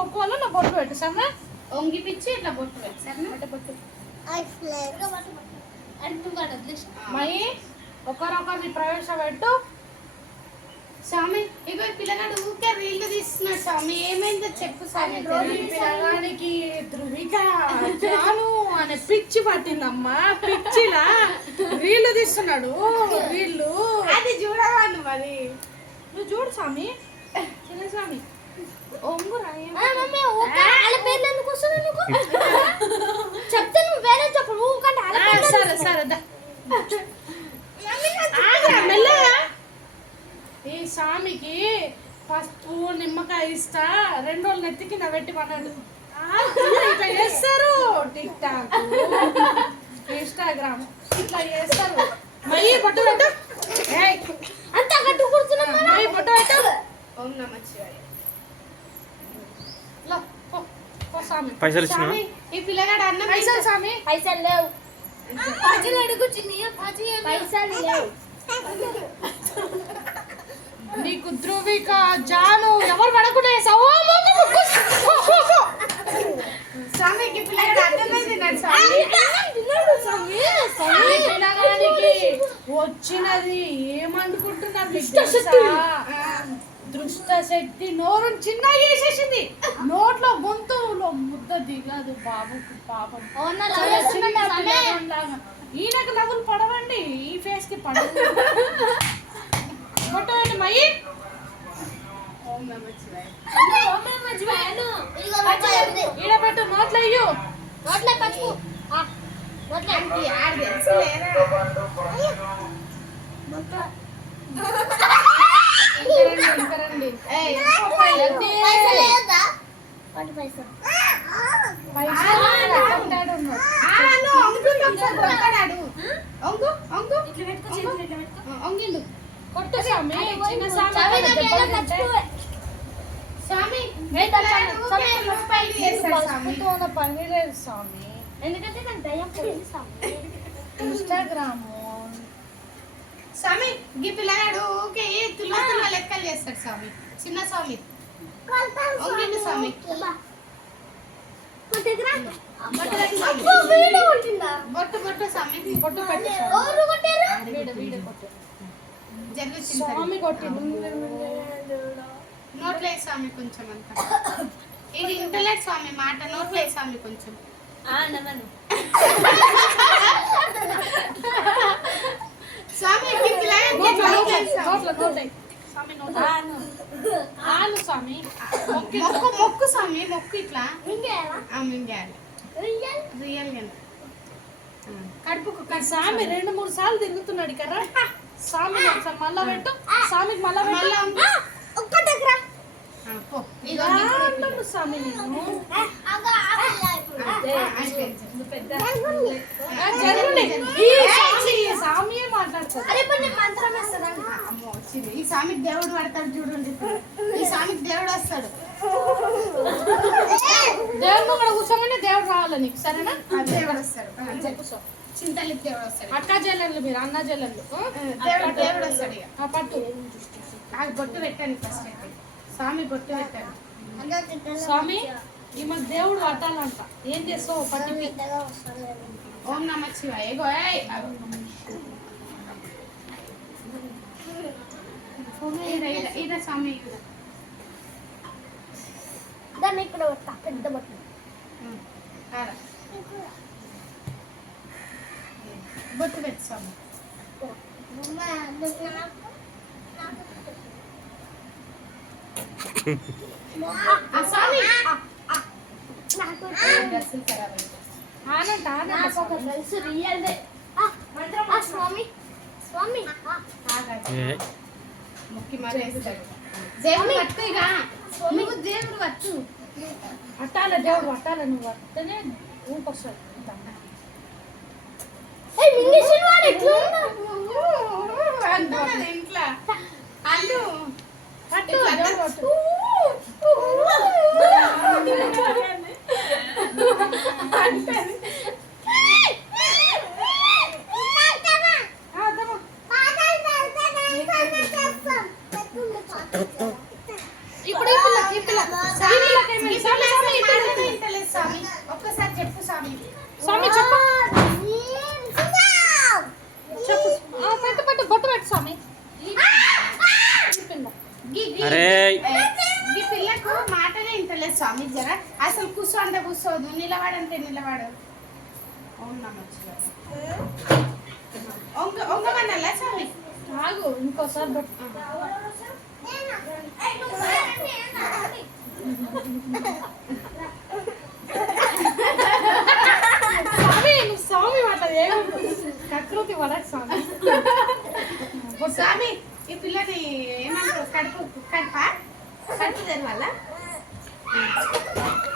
మొక్కువాలో నా బొట్టు పెట్టు సరేనా? ఒంగి పిచ్చి ఇట్లా బొట్టు పెట్టు సరేనా? బొట్టు పెట్టు వదిలేసి మయి ఒకరొకరిని ప్రవేశపెట్టు. స్వామి ఇగో పిల్లగాడు ఊకే రీళ్ళు తీస్తున్నాడు స్వామి. ఏమైందో చెప్పు స్వామి. ఈ పిల్లగానికి ధృవిక జాను అనే పిచ్చి పట్టిందమ్మా. పిచ్చిలా. వీళ్ళు తీస్తున్నాడు వీళ్ళు అది చూడవాలి మరి నువ్వు చూడు స్వామి. చిన్న స్వామి. వేరే సరే సరే. ఈ స్వామికి పసుపు నిమ్మకాయ ఇస్తా రెండు రోజులు నెత్తికి నా పెట్టి పన్నాడు. ఇట్లా చేస్తారు. TikTok. ఇన్స్టాగ్రామ్. ఇట్లా చేస్తారు. పట్టు పెట్టు పైసలు ఇచ్చినా? స్వామి ఈ పిల్లగాడు అన్నం పైసలు స్వామి. పైసలు లేవు. పైసలు అడుగు చిన్న పైసలు లేవు. నీకు ధృవిక జాను ఎవరు పడకుండా. స్వామికి పిల్లగాడు తిన్నాడు స్వామి? పిల్లగానికి వచ్చినది ఏమనుకుంటున్నారు మీకు తెలుసా? దృష్ట శక్తి నోరు చిన్న చేసేసింది. నోట్లో గొంతులో ముద్ద దిగదు బాబుకు పాపం. ఈయనకు నవ్వులు పడవండి ఈ ఫేస్కి పడవు కొట్టండి మయ్యి ఓం నమ శివాయ. ఈడ పెట్టు నోట్లో అయ్యు నోట్లే పచ్చుకు. నోట్లే. ఈ ఆడ తెలుసు పని లేదు స్వామి ఎందుకంటే నాకు దయ్యం స్వామి. ఇన్స్టాగ్రామ్ స్వామి ఈ పిల్లగాడు ఊరికే ఏ తుల తుల లెక్కలు చేస్తాడు స్వామి. చిన్న స్వామి. స్వామి. బొట్టు స్వామి. బొట్టు పెట్టు. స్వామి. కొట్టి నోట్లో స్వామి కొంచెం అంత. ఇది ఇంటలేదు స్వామి మాట. నోట్లో స్వామి కొంచెం ఈ పిల్లగాడికి నోట్లో నోట్లో నోట్లో వేయి స్వామి. నోట్లో నోట్లో స్వామి నోట్లో ఆను స్వామి మొక్కు మొక్కు స్వామి మొక్కు ఇట్లా ఇంకేనా ఆ, మింగేయాలి రియల్ రియల్గా కడుపుకు కడుపు. స్వామి రెండు మూడు సార్లు తిరుగుతున్నాడు ఇక్కడ స్వామి ఒకసారి మళ్ళా పెట్టు స్వామికి మళ్ళా మళ్ళా పెట్టు ఉంగు. ఒక్క దగ్గర ఆ, పో. ఇగో ఇలా ఇప్పుడు ఇట్లా. అన్నాడు స్వామి నేను ఈ స్వామికి దేవుడు పడతాడు చూడండి. ఈ స్వామికి దేవుడు వస్తాడు. దేవుడు కూడా కూర్చోగానే దేవుడు రావాలి నీకు? సరేనా? దేవుడు వస్తాడు. చింతలకి దేవుడు వస్తాడు. అక్క చెల్లెళ్ళు మీరు అన్న చెల్లెళ్ళు ఆ? దేవుడు దేవుడు వస్తాడు పట్టు. నాకు బొట్టు పెట్టండి ఫస్ట్ అయితే. స్వామి బొట్టు పెట్టాడు. స్వామి ఈమె దేవుడు పట్టాలంట ఏం చేస్తావు పట్టి ఓం నమ శివాయ ఇగో ఏయ్. ఈడ, ఈడ, ఈడ స్వామి ఈడ. దాన్ని ఇక్కడ పెట్టా పెద్ద బట్టలు ఉం. ఆడ. బొట్టు పెట్టు స్వామి ఆ స్వామి స్వామి స్వామి ఆ, దేవుడు పట్టు ఇక నువ్వు దేవుడు వచ్చు అట్టాల దేవుడు పట్టాల నువ్వు పడితేనే ఊపొస్తాడు ఇంట్లో అల్లు పట్టు ఇట్లా దేవుడు పట్టు ఆ, అద్దమా. పాట ఇప్పుడు ఈ పిల్లకి ఈ పిల్ల ఈ పిల్లకి ఏమైంది? స్వామి చెప్పు. చెప్పు. ఆ, పెట్టు పెట్టు బొట్టు పెట్టు స్వామి. అరే. ఈ పిల్లకు మాటనే ఇంటలేదు స్వామి జర. అసలు కూర్చో అంటే కూర్చోదు నిలబడంటే నిలబడు ఒంగమన్నలా స్వామి? ఆగు ఇంకోసారి బొట్టు. కకృతి పడకు స్వామి స్వామి ఈ పిల్లని ఏమంటారు కడుపు కడప కడుపు తెరవాలా